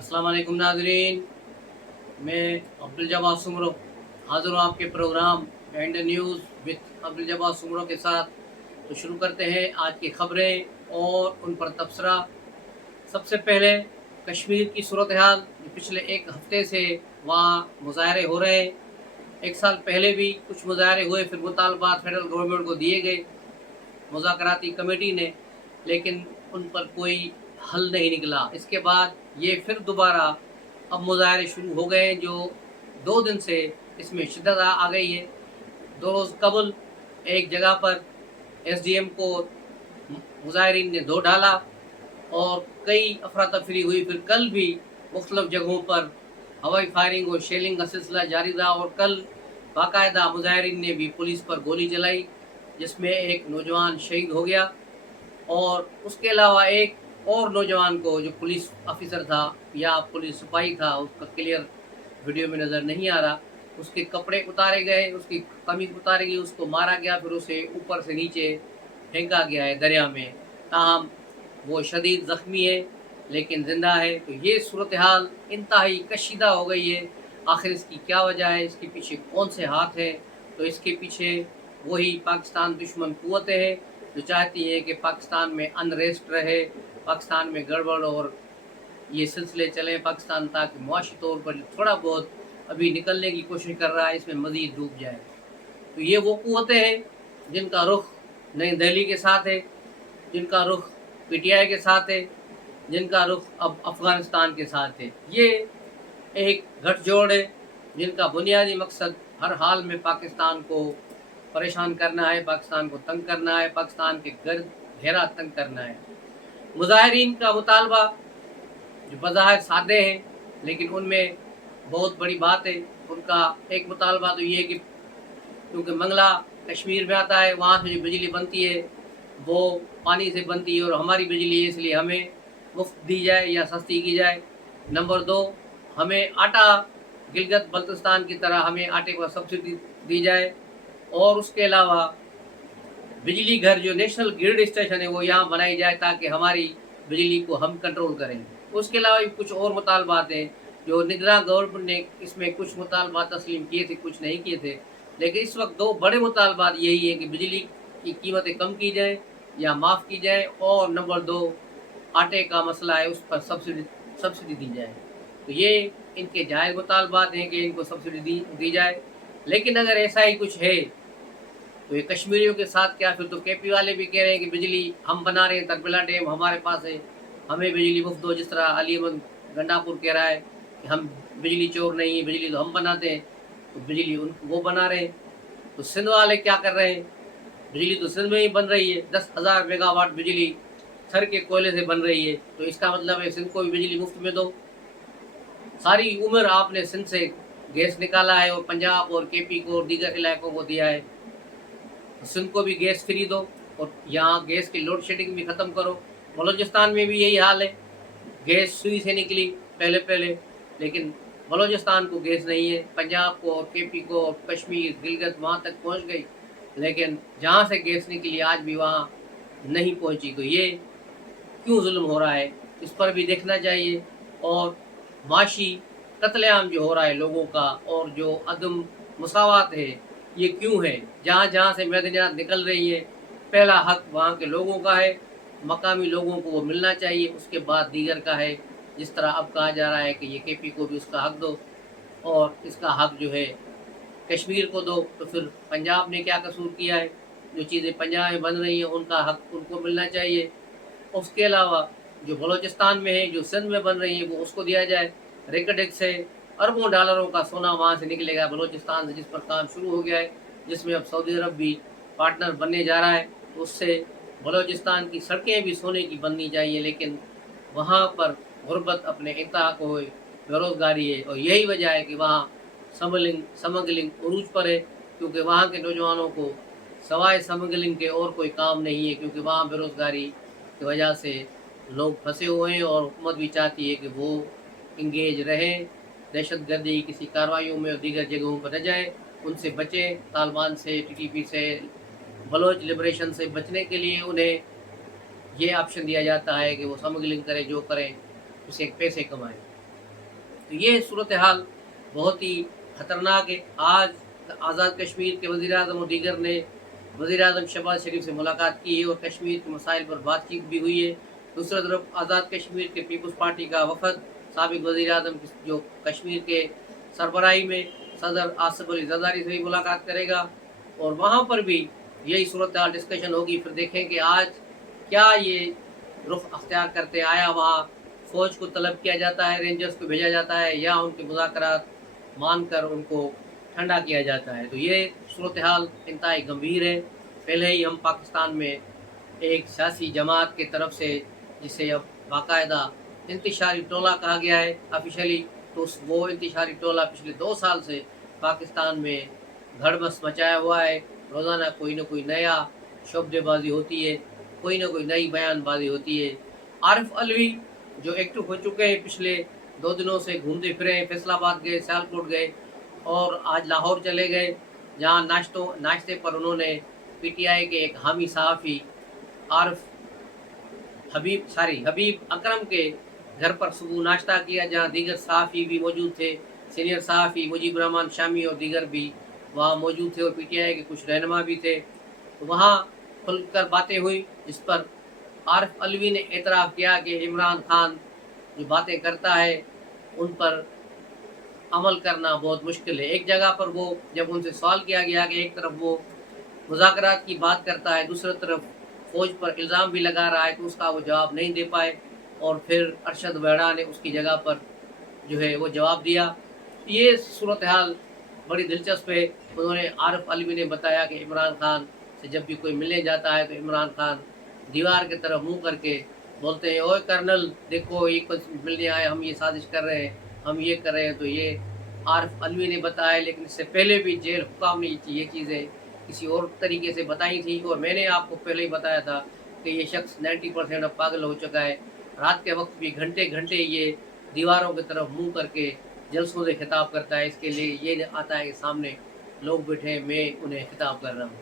अस्सलाम वालेकुम नाज़रीन, मैं अब्दुल जब्बार सुमरो हाज़िर हूँ आपके programme and news with Abdul Jabbar Soomro के साथ। तो शुरू करते हैं आज की ख़बरें और उन पर तबसरा। सबसे पहले कश्मीर की सूरत हाल। पिछले एक हफ़्ते से वहाँ मुज़ाहरे हो रहे हैं। एक साल पहले भी कुछ मुज़ाहरे हुए, फिर मुतालबात फेडरल गवर्नमेंट को दिए गए मुज़ाकराती कमेटी ने, लेकिन उन पर कोई हल नहीं निकला। इसके बाद ये फिर दोबारा अब मुज़ाहरे शुरू हो गए, जो 2 दिन से इसमें शिद्दत आ गई है। 2 रोज़ कबल एक जगह पर एसडीएम को मुज़ाहिरीन ने धो डाला और कई अफरा तफरी हुई। फिर कल भी मुख्तलिफ जगहों पर हवाई फायरिंग और शेलिंग का सिलसिला जारी रहा और कल बाकायदा मुज़ाहिरीन ने भी पुलिस पर गोली चलाई, जिसमें एक नौजवान शहीद हो गया। और उसके अलावा एक और नौजवान को, जो पुलिस ऑफिसर था या पुलिस सिपाही था, उसका क्लियर वीडियो में नज़र नहीं आ रहा, उसके कपड़े उतारे गए, उसकी कमीज उतारी गई, उसको मारा गया, फिर उसे ऊपर से नीचे फेंका गया है दरिया में। ताहम वो शदीद ज़ख्मी है लेकिन ज़िंदा है। तो ये सूरत हाल इंतहाई कशीदा हो गई है। आखिर इसकी क्या वजह है, इसके पीछे कौन से हाथ हैं? तो इसके पीछे वही पाकिस्तान दुश्मन क़ुव्वतें हैं जो चाहती हैं कि पाकिस्तान में अनरेस्ट रहे, पाकिस्तान में गड़बड़ और ये सिलसिले चलें पाकिस्तान, ताकि मुआशी तौर पर थोड़ा बहुत अभी निकलने की कोशिश कर रहा है, इसमें मज़ीद डूब जाए। तो ये वो क़ुव्वतें हैं जिनका रुख नई दिल्ली के साथ है, जिनका रुख पीटीआई के साथ है, जिनका रुख अब अफ़गानिस्तान के साथ है। ये एक गठजोड़ है जिनका बुनियादी मकसद हर हाल में पाकिस्तान को परेशान करना है, पाकिस्तान को तंग करना है, पाकिस्तान के गर्द घेरा तंग करना है। मुज़ाहिरीन का मुतालबा जो बज़ाहिर सादे हैं, लेकिन उनमें बहुत बड़ी बात है। उनका एक मुतालबा तो ये है कि क्योंकि मंगला कश्मीर में आता है, वहाँ से जो बिजली बनती है वो पानी से बनती है और हमारी बिजली है, इसलिए हमें मुफ्त दी जाए या सस्ती की जाए। नंबर 2, हमें आटा गिलगित बल्तिस्तान की तरह हमें आटे पर सब्सिडी दी जाए। और उसके अलावा बिजली घर जो नेशनल ग्रिड स्टेशन है वो यहाँ बनाई जाए, ताकि हमारी बिजली को हम कंट्रोल करें। उसके अलावा भी कुछ और मुतालबात हैं जो निगरान गवर्नमेंट ने इसमें कुछ मुतालबात तस्लीम किए थे, कुछ नहीं किए थे। लेकिन इस वक्त 2 बड़े मुतालबात यही है कि बिजली की कीमतें कम की जाए या माफ़ की जाए, और नंबर 2 आटे का मसला है, उस पर सब्सिडी दी जाए। तो ये इनके जायज़ मुतालबात हैं कि इनको सब्सिडी दी जाए। लेकिन अगर ऐसा ही कुछ है तो ये कश्मीरियों के साथ क्या? फिर तो केपी वाले भी कह रहे हैं कि बिजली हम बना रहे हैं, तरबिला डैम हमारे पास है, हमें बिजली मुफ्त दो। जिस तरह अली अहमद गंडापुर कह रहा है कि हम बिजली चोर नहीं है, बिजली तो हम बनाते हैं, तो बिजली वो बना रहे हैं। तो सिंध वाले क्या कर रहे हैं? बिजली तो सिंध में ही बन रही है, 10,000 मेगावाट बिजली सर के कोयले से बन रही है। तो इसका मतलब है सिंध को भी बिजली मुफ्त में दो। सारी उम्र आपने सिंध से गैस निकाला है और पंजाब और केपी को और दीगर इलाकों को दिया है, सिंध को भी गैस फ्री दो और यहाँ गैस की लोड शेडिंग भी ख़त्म करो। बलूचिस्तान में भी यही हाल है, गैस सुई से निकली पहले, लेकिन बलूचिस्तान को गैस नहीं है। पंजाब को और केपी को और कश्मीर गिलगित वहाँ तक पहुँच गई, लेकिन जहाँ से गैस निकली आज भी वहाँ नहीं पहुँची। तो ये क्यों जुल्म हो रहा है, इस पर भी देखना चाहिए। और माशी कत्लेआम जो हो रहा है लोगों का, और जो अदम मसावत है, ये क्यों है? जहाँ से मैदानियात निकल रही है, पहला हक वहाँ के लोगों का है, मकामी लोगों को वो मिलना चाहिए, उसके बाद दीगर का है। जिस तरह अब कहा जा रहा है कि ये केपी को भी उसका हक दो और इसका हक जो है कश्मीर को दो, तो फिर पंजाब ने क्या कसूर किया है? जो चीज़ें पंजाब में बन रही हैं उनका हक उनको मिलना चाहिए। उसके अलावा जो बलूचिस्तान में है, जो सिंध में बन रही है, वो उसको दिया जाए। रेकडेक से अरबों डॉलरों का सोना वहाँ से निकलेगा बलूचिस्तान से, जिस पर काम शुरू हो गया है, जिसमें अब सऊदी अरब भी पार्टनर बनने जा रहा है। तो उससे बलूचिस्तान की सड़कें भी सोने की बननी चाहिए, लेकिन वहाँ पर गुर्बत अपने इंतहा को है, बेरोज़गारी है, और यही वजह है कि वहाँ स्मगलिंग उरूज पर है, क्योंकि वहाँ के नौजवानों को सवाए स्मगलिंग के और कोई काम नहीं है, क्योंकि वहाँ बेरोज़गारी की वजह से लोग फंसे हुए हैं और हुकूमत भी चाहती है कि वो इंगेज रहें, दहशतगर्दी किसी कार्रवाइयों में और दीगर जगहों पर न जाएँ, उनसे बचें। तालिबान से, टीटीपी से, बलोच लिबरेशन से बचने के लिए उन्हें ये ऑप्शन दिया जाता है कि वो स्मगलिंग करें, जो करें, उससे पैसे कमाएँ। तो ये सूरत हाल बहुत ही ख़तरनाक है। आज आज़ाद कश्मीर के वज़ीर-ए-आज़म और दीगर ने वज़ीर-ए-आज़म शहबाज शरीफ से मुलाकात की है और कश्मीर के मसाइल पर बातचीत भी हुई है। दूसरी तरफ आज़ाद कश्मीर के पीपल्स पार्टी का वफ़द साबिक़ वज़ीर-ए-आज़म जो कश्मीर के सरबराही में सदर आसिफ अली ज़रदारी से भी मुलाकात करेगा और वहाँ पर भी यही सूरत हाल डिस्कशन होगी। फिर देखें कि आज क्या ये रुख अख्तियार करते, आया वहाँ फ़ौज को तलब किया जाता है, रेंजर्स को भेजा जाता है या उनके मुज़ाकरात मानकर उनको ठंडा किया जाता है। तो ये सूरत हाल इंतहाई गंभीर है। पहले ही हम पाकिस्तान में एक सियासी जमात की तरफ से, जिसे अब बाकायदा इंतशारी टोला कहा गया है ऑफिशियली, तो वो इंतशारी टोला पिछले 2 साल से पाकिस्तान में धड़बस मचाया हुआ है। रोज़ाना कोई ना कोई नया शब्दबाजी होती है, कोई ना कोई नई बयानबाजी होती है। आरिफ अलवी जो एक्टिव हो चुके हैं, पिछले 2 दिनों से घूमते फिरे हैं, फैसलाबाद गए, सियालकोट गए और आज लाहौर चले गए, जहाँ नाश्ते पर उन्होंने पीटीआई के एक हामी सहाफ़ी हबीब अकरम के घर पर सुबह नाश्ता किया, जहाँ दीगर सहाफ़ी भी मौजूद थे। सीनियर सहाफ़ी मुजीबर रहमान शामी और दीगर भी वहाँ मौजूद थे और पीटीआई के कुछ रहनुमा भी थे। तो वहाँ खुलकर बातें हुई, जिस पर आरिफ अलवी ने एतराफ़ किया कि इमरान खान जो बातें करता है उन पर अमल करना बहुत मुश्किल है। एक जगह पर वो जब उनसे सवाल किया गया कि एक तरफ वो मुज़ाकरात की बात करता है, दूसरी तरफ फ़ौज पर इल्ज़ाम भी लगा रहा है, तो उसका वो जवाब नहीं दे पाए और फिर अरशद वहड़ा ने उसकी जगह पर जो है वो जवाब दिया। ये सूरत हाल बड़ी दिलचस्प है। उन्होंने आरिफ अलवी ने बताया कि इमरान खान से जब भी कोई मिलने जाता है तो इमरान खान दीवार की तरफ मुँह करके बोलते हैं, ओए कर्नल देखो ये कुछ मिलने आए, हम ये साजिश कर रहे हैं, हम ये कर रहे हैं। तो ये आरिफ अलवी ने बताया, लेकिन इससे पहले भी जेल हुकाम ने ये चीज़ें किसी और तरीके से बताई थी और मैंने आपको पहले ही बताया था कि ये शख्स 90% अब पागल हो चुका है। रात के वक्त भी घंटे घंटे ये दीवारों की तरफ मुँह करके जलसों से खिताब करता है। इसके लिए ये आता है कि सामने लोग बैठे हैं, मैं उन्हें खिताब कर रहा हूँ।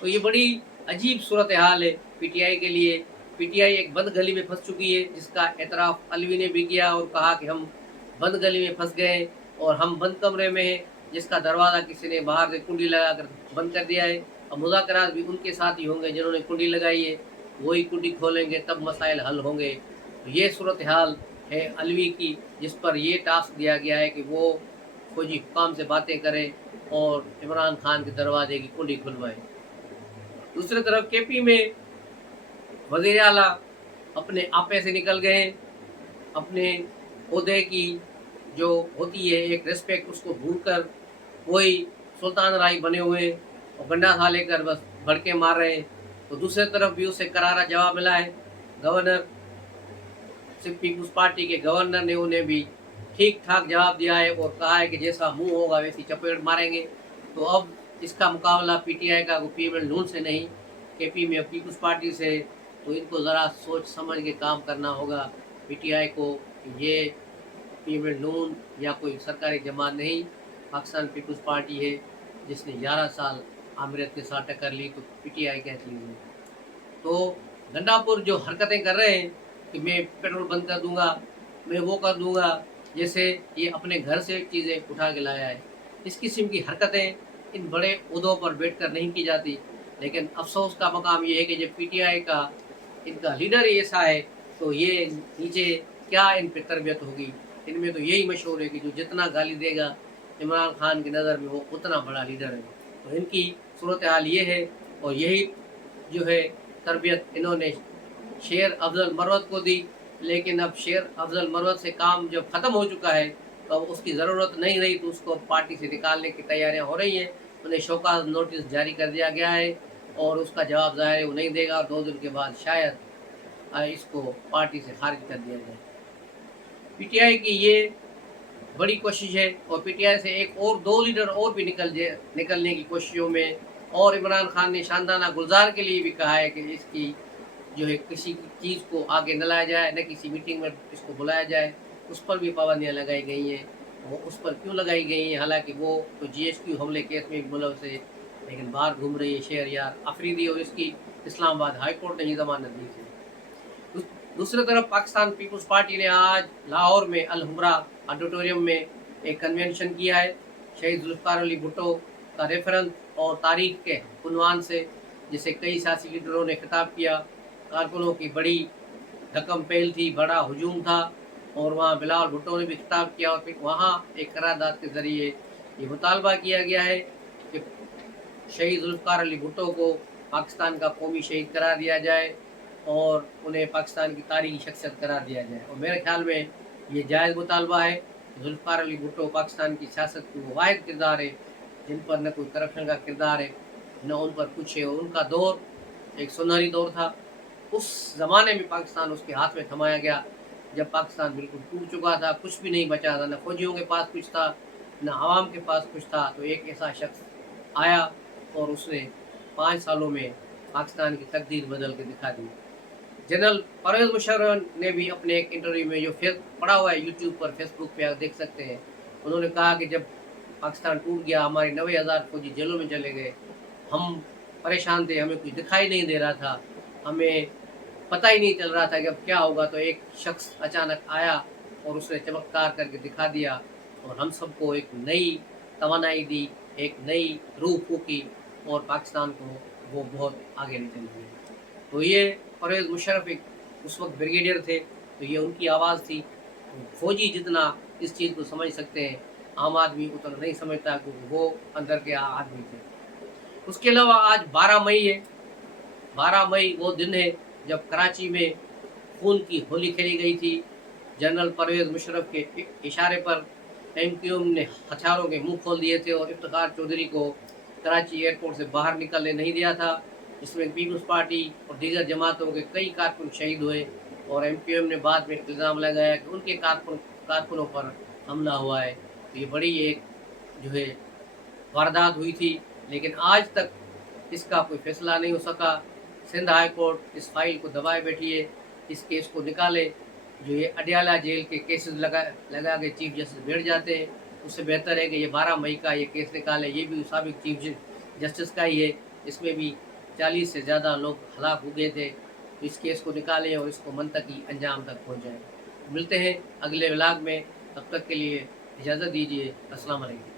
तो ये बड़ी अजीब सूरत हाल है पीटीआई के लिए। पीटीआई एक बंद गली में फंस चुकी है, जिसका एतराफ़ अलवी ने भी किया और कहा कि हम बंद गली में फंस गए और हम बंद कमरे में हैं, जिसका दरवाज़ा किसी ने बाहर से कुंडी लगाकर बंद कर दिया है। अब मुज़ाकरात भी उनके साथ ही होंगे जिन्होंने कुंडी लगाई है, वही कुंडी खोलेंगे तब मसाइल हल होंगे। तो ये सूरत हाल है अलवी की, जिस पर ये टास्क दिया गया है कि वो फौजी हुकाम से बातें करें और इमरान खान के दरवाजे की कुंडी खुलवाएं। दूसरी तरफ केपी में वज़ीर आला अपने आपे से निकल गए हैं। अपने ओहदे की जो होती है एक रिस्पेक्ट, उसको भूलकर वही सुल्तान राय बने हुए और गंडा था लेकर बस भड़के मार रहे हैं। तो दूसरी तरफ भी उसे करारा जवाब मिला है। गवर्नर पीपल्स पार्टी के गवर्नर ने उन्हें भी ठीक ठाक जवाब दिया है और कहा है कि जैसा मुंह होगा वैसी चपेट मारेंगे। तो अब इसका मुकाबला पीटीआई का पीएमएल नून से नहीं, केपी में पीपल्स पार्टी से। तो इनको ज़रा सोच समझ के काम करना होगा पीटीआई को। ये पीएमएल नून या कोई सरकारी जमात नहीं, पाकिस्तान पीपल्स पार्टी है, जिसने 11 साल आमिरत के साथ टक्कर ली। तो पीटीआई क्या चीज़ है? तो गंडापुर जो हरकतें कर रहे हैं कि मैं पेट्रोल बंद कर दूंगा, मैं वो कर दूंगा, जैसे ये अपने घर से चीज़ें उठा के लाया है। इस किस्म की हरकतें इन बड़े उहदों पर बैठकर नहीं की जाती। लेकिन अफसोस का मकाम ये है कि जब पीटीआई का इनका लीडर ही ऐसा है, तो ये नीचे क्या इन पर तरबियत होगी। इनमें तो यही मशहूर है कि जो जितना गाली देगा इमरान खान की नज़र में वो उतना बड़ा लीडर है। तो इनकी सूरत हाल ये है और यही जो है तरबियत इन्होंने शेर अफजल मरवत को दी। लेकिन अब शेर अफजल मरवत से काम जब ख़त्म हो चुका है तो अब उसकी ज़रूरत नहीं रही, तो उसको पार्टी से निकालने की तैयारियां हो रही हैं। उन्हें शौकात नोटिस जारी कर दिया गया है और उसका जवाब ज़ाहिर है वो नहीं देगा और 2 दिन के बाद शायद इसको पार्टी से खारिज कर दिया जाए। पीटीआई की ये बड़ी कोशिश है और पीटीआई से एक और 2 लीडर और भी निकलने की कोशिशों में। और इमरान खान ने शानदाना गुलजार के लिए भी कहा है कि इसकी जो है किसी चीज़ को आगे न लाया जाए, न किसी मीटिंग में इसको बुलाया जाए। उस पर भी पाबंदियाँ लगाई गई हैं। वो उस पर क्यों लगाई गई हैं? हालांकि वो तो जीएसटी हमले केस में मुलव्वस है, लेकिन बाहर घूम रही है शहर यार अफरीदी और इसकी इस्लामाबाद हाई कोर्ट ने ही जमानत दी थी। दूसरी तरफ पाकिस्तान पीपल्स पार्टी ने आज लाहौर में अल हमरा ऑडिटोरियम में एक कन्वेंशन किया है शहीद जुल्फ़िकार अली भुट्टो का रेफरेंस और तारीख के उन्वान से, जिसे कई सियासी लीडरों ने खिताब किया। कारकुनों की बड़ी धक्कम पहल थी, बड़ा हुजूम था, और वहाँ बिलावल भुट्टो ने भी खिताब किया और फिर वहाँ एक करारदाद के ज़रिए ये मुतालबा किया गया है कि शहीद जुल्फ़िकार अली भुट्टो को पाकिस्तान का कौमी शहीद करार दिया जाए और उन्हें पाकिस्तान की तारीखी शख्सियत करार दिया जाए। और मेरे ख्याल में ये जायज़ मुतालबा है। जुल्फ़िकार अली भुट्टो पाकिस्तान की सियासत की वो वाहिद किरदार है जिन पर न कोई करप्शन का किरदार है, न उन पर कुछ है। उनका दौर एक सुनहरी दौर था। उस ज़माने में पाकिस्तान उसके हाथ में थमाया गया जब पाकिस्तान बिल्कुल टूट चुका था, कुछ भी नहीं बचा था, न फौजियों के पास कुछ था, न आवाम के पास कुछ था। तो एक ऐसा शख्स आया और उसने 5 सालों में पाकिस्तान की तकदीर बदल के दिखा दी। जनरल परवेज़ मुशर्रफ ने भी अपने एक इंटरव्यू में, जो पड़ा हुआ है यूट्यूब पर, फेसबुक पे आप देख सकते हैं, उन्होंने कहा कि जब पाकिस्तान टूट गया, हमारे 90,000 फौजी जेलों में चले गए, हम परेशान थे, हमें कुछ दिखाई नहीं दे रहा था, हमें पता ही नहीं चल रहा था कि अब क्या होगा। तो एक शख्स अचानक आया और उसने चमत्कार करके दिखा दिया और हम सबको एक नई तवानाई दी, एक नई रूह फूकी और पाकिस्तान को वो बहुत आगे निकल गए। तो ये परवेज़ मुशर्रफ एक उस वक्त ब्रिगेडियर थे, तो ये उनकी आवाज़ थी। फौजी जितना इस चीज़ को समझ सकते हैं, आम आदमी उतना नहीं समझता, क्योंकि वो अंदर के आदमी थे। उसके अलावा आज 12 मई है। 12 मई वो दिन है जब कराची में खून की होली खेली गई थी। जनरल परवेज़ मुशर्रफ के इशारे पर एमक्यूएम ने हथियारों के मुंह खोल दिए थे और इफ्तिखार चौधरी को कराची एयरपोर्ट से बाहर निकलने नहीं दिया था। इसमें पीपल्स पार्टी और दीगर जमातों के कई कारकुन शहीद हुए और एमक्यूएम ने बाद में इल्ज़ाम लगाया कि उनके कारकुनों पर हमला हुआ है। तो ये बड़ी एक जो है वारदात हुई थी, लेकिन आज तक इसका कोई फैसला नहीं हो सका। सिंध हाई कोर्ट इस फाइल को दबाए बैठी है, इस केस को निकाले। जो ये अडयाला जेल के केसेस लगा के चीफ जस्टिस बैठ जाते हैं, उससे बेहतर है कि ये 12 मई का ये केस निकाले। ये भी साबिक चीफ जस्टिस का ही है, इसमें भी 40 से ज़्यादा लोग हलाक हो गए थे। तो इस केस को निकालें और इसको मंतकी अंजाम तक पहुँचाएँ। मिलते हैं अगले व्लॉग में, तब तक के लिए इजाज़त दीजिए। अस्सलाम वालेकुम।